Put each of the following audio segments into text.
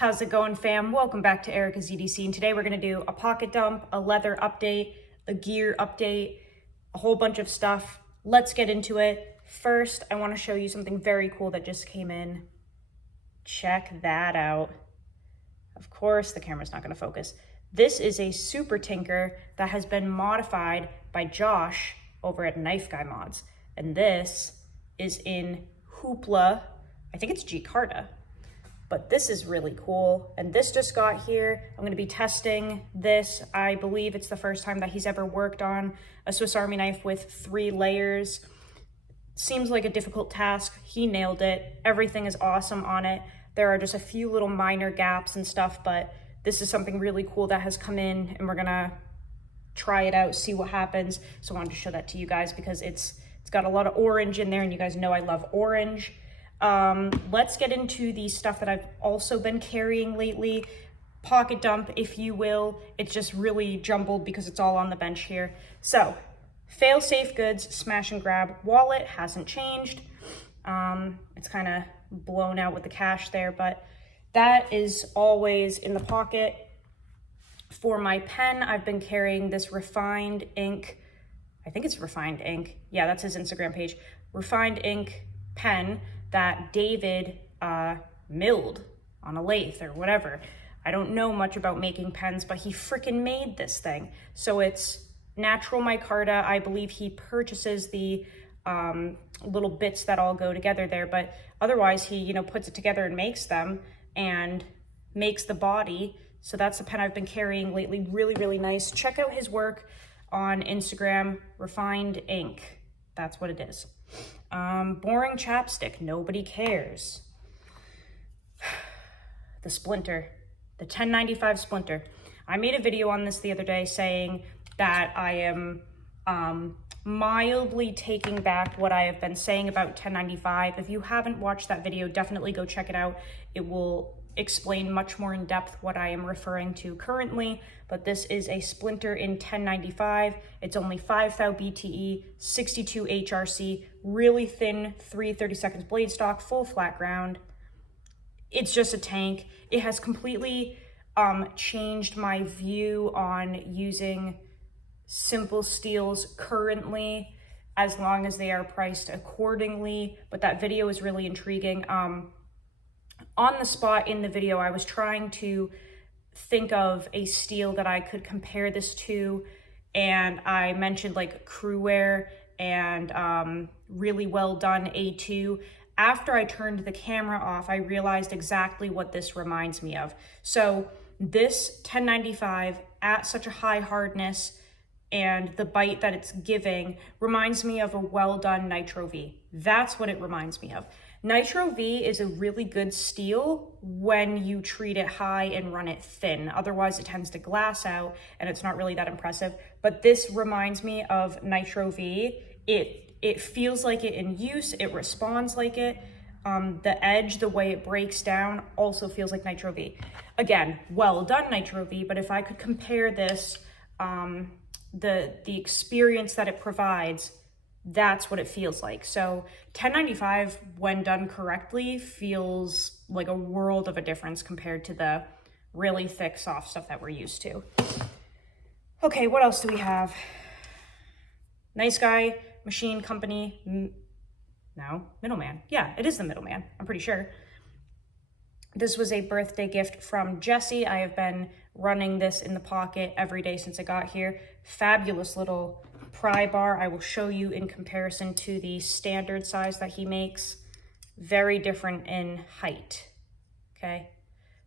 How's it going, fam? Welcome back to Erica's EDC, and today we're going to do a pocket dump, a leather update, a gear update, a whole bunch of stuff. Let's get into it. First, I want to show you something very cool that just came in. Check that out. Of course, the camera's not going to focus. This is a Super Tinker that has been modified by Josh over at Knife Guy Mods, and this is in Hoopla. I think it's G-Carta. But this is really cool. And this just got here. I'm gonna be testing this. I believe it's the first time that he's ever worked on a Swiss Army knife with 3 layers. Seems like a difficult task. He nailed it. Everything is awesome on it. There are just a few little minor gaps and stuff, but this is something really cool that has come in, and we're gonna try it out, see what happens. So I wanted to show that to you guys because it's got a lot of orange in there, and you guys know I love orange. Let's get into the stuff that I've also been carrying lately. Pocket dump, if you will. It's just really jumbled because it's all on the bench here. So, fail-safe goods, smash and grab. Wallet hasn't changed. It's kind of blown out with the cash there, but that is always in the pocket. For my pen, I've been carrying this Refined Ink. I think it's Refined Ink. Yeah, that's his Instagram page. Refined Ink pen that David milled on a lathe or whatever. I don't know much about making pens, but he freaking made this thing. So it's natural micarta. I believe he purchases the little bits that all go together there, but otherwise he, puts it together and makes them and makes the body. So that's the pen I've been carrying lately. Really, really nice. Check out his work on Instagram, Refined Ink. That's what it is. Boring chapstick, nobody cares. The splinter, the 1095 splinter. I made a video on this the other day saying that I am mildly taking back what I have been saying about 1095. If you haven't watched that video, definitely go check it out. It will explain much more in depth what I am referring to currently, but this is a splinter in 1095. It's only 5 thou BTE, 62 HRC, really thin 3/32 blade stock, full flat ground. It's just a tank. It has completely changed my view on using simple steels currently, as long as they are priced accordingly, but that video is really intriguing. On the spot in the video, I was trying to think of a steel that I could compare this to, and I mentioned like Cruware and really well done A2. After I turned the camera off, I realized exactly what this reminds me of. So this 1095 at such a high hardness and the bite that it's giving reminds me of a well done Nitro V. That's what it reminds me of. Nitro V is a really good steel when you treat it high and run it thin. Otherwise, it tends to glass out and it's not really that impressive. But this reminds me of Nitro V. It feels like it in use. It responds like it. The edge, the way it breaks down, also feels like Nitro V. Again, well done Nitro V. But if I could compare this, the experience that it provides, that's what it feels like. So 1095, when done correctly, feels like a world of a difference compared to the really thick, soft stuff that we're used to. Okay, what else do we have? Nice Guy Machine Company. No, Middleman. Yeah, it is the Middleman, I'm pretty sure. This was a birthday gift from Jesse. I have been running this in the pocket every day since I got here. Fabulous little Prybar. I will show you in comparison to the standard size that he makes. Very different in height, okay?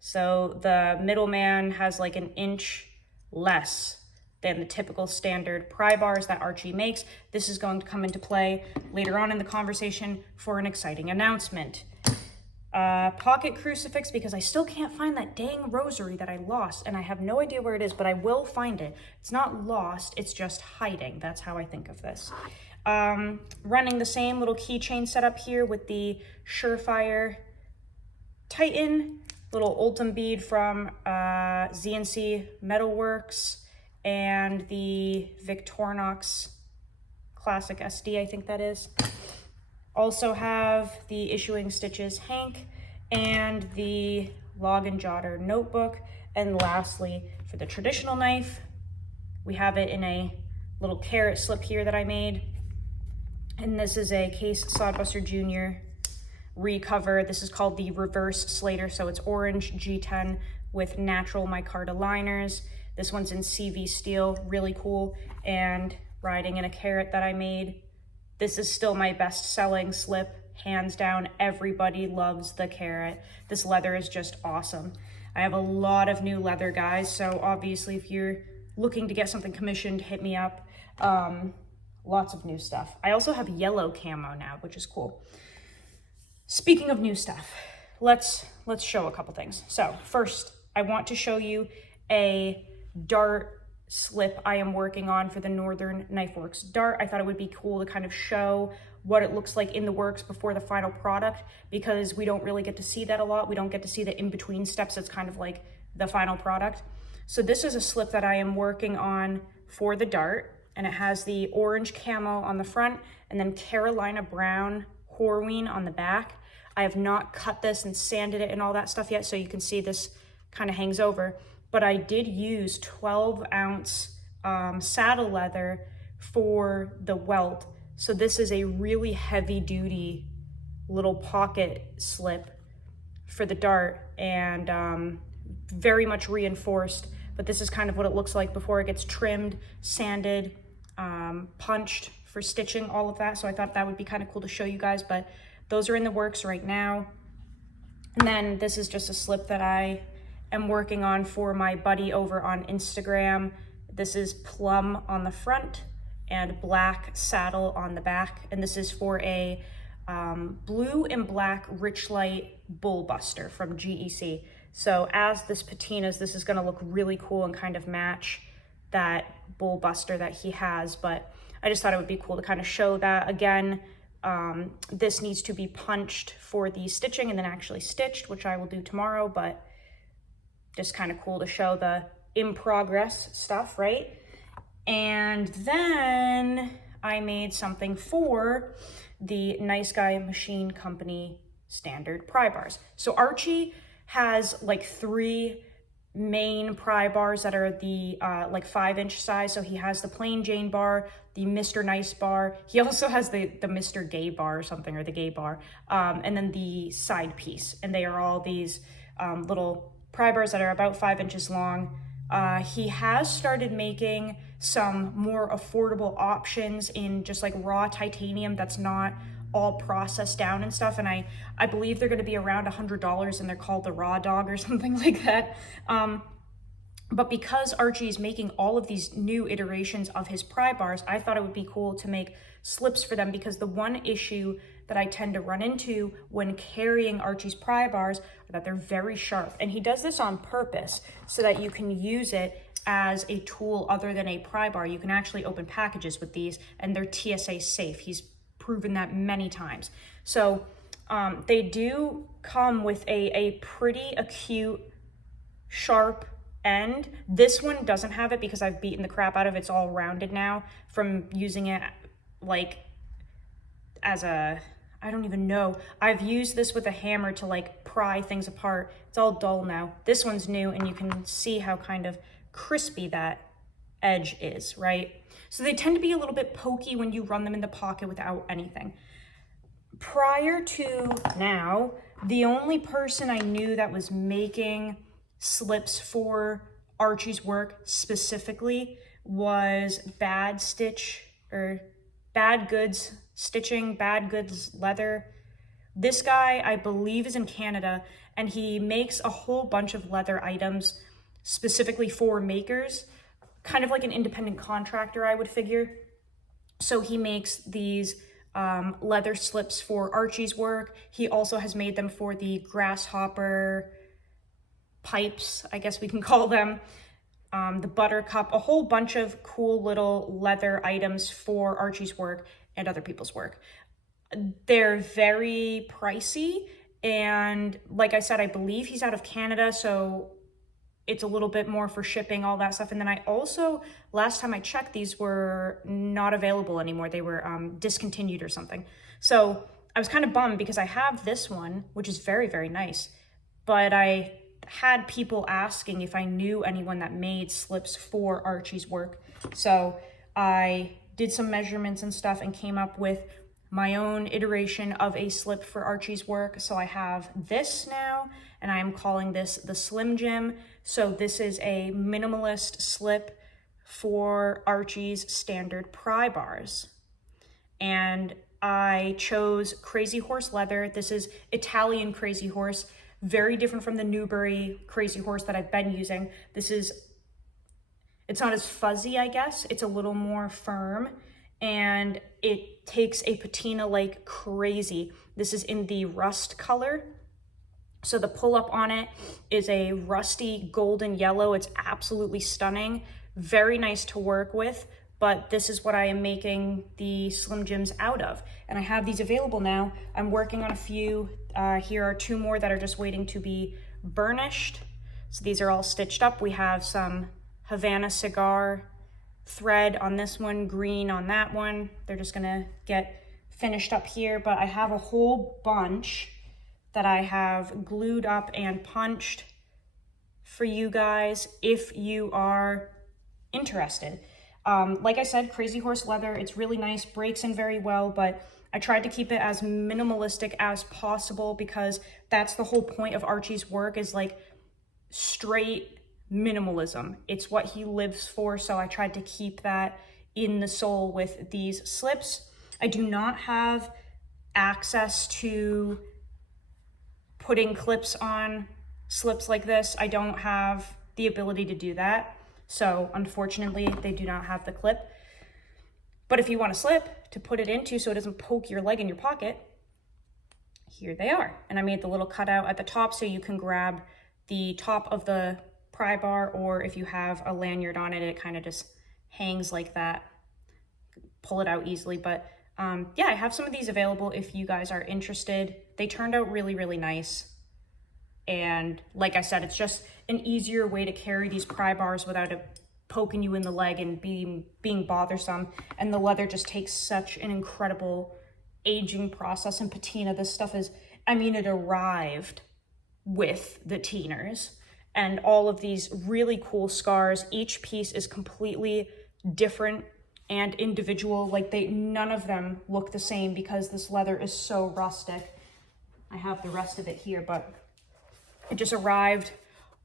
So the Middleman has like an inch less than the typical standard Prybars that Archie makes. This is going to come into play later on in the conversation for an exciting announcement. Pocket crucifix, because I still can't find that dang rosary that I lost, and I have no idea where it is, but I will find it. It's not lost, it's just hiding. That's how I think of this. Running the same little keychain setup here with the Surefire Titan, little Ultim bead from ZNC Metalworks, and the Victorinox Classic SD, I think that is. Also have the Issuing Stitches Hank and the log and jotter notebook. And lastly, for the traditional knife, we have it in a little carrot slip here that I made. And this is a Case Sodbuster Jr. recover. This is called the reverse Slater. So it's orange G10 with natural micarta liners. This one's in CV steel, really cool. And riding in a carrot that I made. This is still my best selling slip, hands down. Everybody loves the carrot. This leather is just awesome. I have a lot of new leather, guys. So obviously if you're looking to get something commissioned, hit me up. Lots of new stuff. I also have yellow camo now, which is cool. Speaking of new stuff, let's show a couple things. So first, I want to show you a dart slip I am working on for the Northern Knife Works dart. I thought it would be cool to kind of show what it looks like in the works before the final product, because we don't really get to see that a lot. We don't get to see the in-between steps. It's kind of like the final product. So this is a slip that I am working on for the dart, and it has the orange camo on the front and then Carolina brown Horween on the back. I have not cut this and sanded it and all that stuff yet, so you can see this kind of hangs over. But I did use 12-ounce saddle leather for the welt. So this is a really heavy-duty little pocket slip for the dart, and very much reinforced. But this is kind of what it looks like before it gets trimmed, sanded, punched for stitching, all of that. So I thought that would be kind of cool to show you guys, but those are in the works right now. And then this is just a slip that I am working on for my buddy over on Instagram. This is plum on the front and black saddle on the back. And this is for a blue and black rich light bullbuster from GEC. So as this patinas, this is gonna look really cool and kind of match that bullbuster that he has. But I just thought it would be cool to kind of show that. Again, this needs to be punched for the stitching and then actually stitched, which I will do tomorrow, but just kind of cool to show the in progress stuff, right? And then I made something for the Nice Guy Machine Company standard pry bars. So Archie has like 3 main pry bars that are the like 5-inch size. So he has the plain Jane bar, the Mr. Nice bar. He also has the Mr. Gay bar or something, or the Gay bar, and then the side piece. And they are all these little pry bars that are about 5 inches long. He has started making some more affordable options in just like raw titanium that's not all processed down and stuff, and I believe they're going to be around $100, and they're called the Raw Dog or something like that. But because Archie is making all of these new iterations of his pry bars, I thought it would be cool to make slips for them, because the one issue that I tend to run into when carrying Archie's pry bars are that they're very sharp. And he does this on purpose so that you can use it as a tool other than a pry bar. You can actually open packages with these, and they're TSA safe. He's proven that many times. So they do come with a pretty acute, sharp end. This one doesn't have it because I've beaten the crap out of it. It's all rounded now from using it like as a, I don't even know. I've used this with a hammer to like pry things apart. It's all dull now. This one's new, and you can see how kind of crispy that edge is, right? So they tend to be a little bit pokey when you run them in the pocket without anything. Prior to now, the only person I knew that was making slips for Archie's work specifically was Bad Goods Stitching, Bad Goods Leather. This guy, I believe, is in Canada, and he makes a whole bunch of leather items specifically for makers, kind of like an independent contractor, I would figure. So he makes these leather slips for Archie's work. He also has made them for the grasshopper pipes, I guess we can call them, the buttercup, a whole bunch of cool little leather items for Archie's work and other people's work. They're very pricey, and like I said, I believe he's out of Canada, so it's a little bit more for shipping, all that stuff. And then I also, last time I checked, these were not available anymore. They were discontinued or something. So I was kind of bummed because I have this one, which is very, very nice, but I had people asking if I knew anyone that made slips for Archie's work. So I did some measurements and stuff and came up with my own iteration of a slip for Archie's work. So I have this now, and I am calling this the Slim Jim. So this is a minimalist slip for Archie's standard pry bars. And I chose Crazy Horse leather. This is Italian Crazy Horse, very different from the Newbury Crazy Horse that I've been using. It's not as fuzzy, I guess. It's a little more firm, and it takes a patina like crazy. This is in the rust color. So the pull-up on it is a rusty golden yellow. It's absolutely stunning, very nice to work with, but this is what I am making the Slim Jims out of. And I have these available now. I'm working on a few. Here are 2 more that are just waiting to be burnished. So these are all stitched up. We have some Havana cigar thread on this one, green on that one. They're just gonna get finished up here, but I have a whole bunch that I have glued up and punched for you guys if you are interested. Like I said, Crazy Horse leather, it's really nice, breaks in very well, but I tried to keep it as minimalistic as possible because that's the whole point of Archie's work, is like straight minimalism. It's what he lives for, so I tried to keep that in the soul with these slips. I do not have access to putting clips on slips like this. I don't have the ability to do that. So unfortunately, they do not have the clip. But if you want a slip to put it into so it doesn't poke your leg in your pocket, here they are. And I made the little cutout at the top so you can grab the top of the pry bar, or if you have a lanyard on it, it kind of just hangs like that. Pull it out easily. But yeah, I have some of these available if you guys are interested. They turned out really, really nice. And like I said, it's just an easier way to carry these pry bars without it poking you in the leg and being bothersome. And the leather just takes such an incredible aging process and patina. This stuff is, I mean, it arrived with the Teeners. And all of these really cool scars. Each piece is completely different and individual. Like none of them look the same because this leather is so rustic. I have the rest of it here, but it just arrived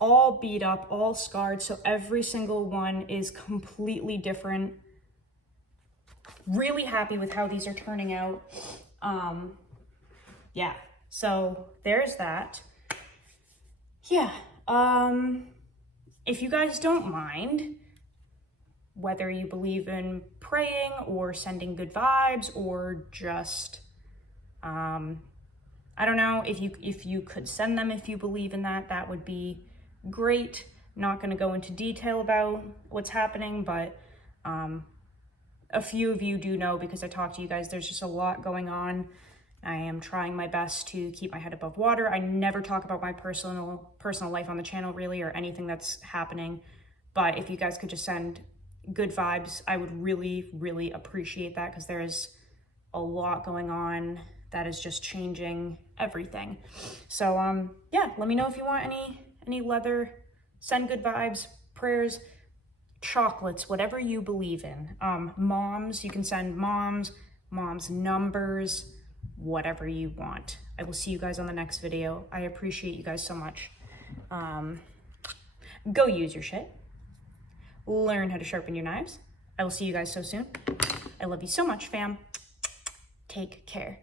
all beat up, all scarred. So every single one is completely different. Really happy with how these are turning out. Yeah, so there's that. Yeah. If you guys don't mind, whether you believe in praying or sending good vibes or just, I don't know, if you could send them, if you believe in that, that would be great. Not going to go into detail about what's happening, but a few of you do know because I talk to you guys. There's just a lot going on. I am trying my best to keep my head above water. I never talk about my personal life on the channel really, or anything that's happening. But if you guys could just send good vibes, I would really, really appreciate that, because there is a lot going on that is just changing everything. So yeah, let me know if you want any leather. Send good vibes, prayers, chocolates, whatever you believe in. Moms, you can send mom's numbers, whatever you want. I will see you guys on the next video. I appreciate you guys so much. Go use your shit. Learn how to sharpen your knives. I will see you guys so soon. I love you so much, fam. Take care.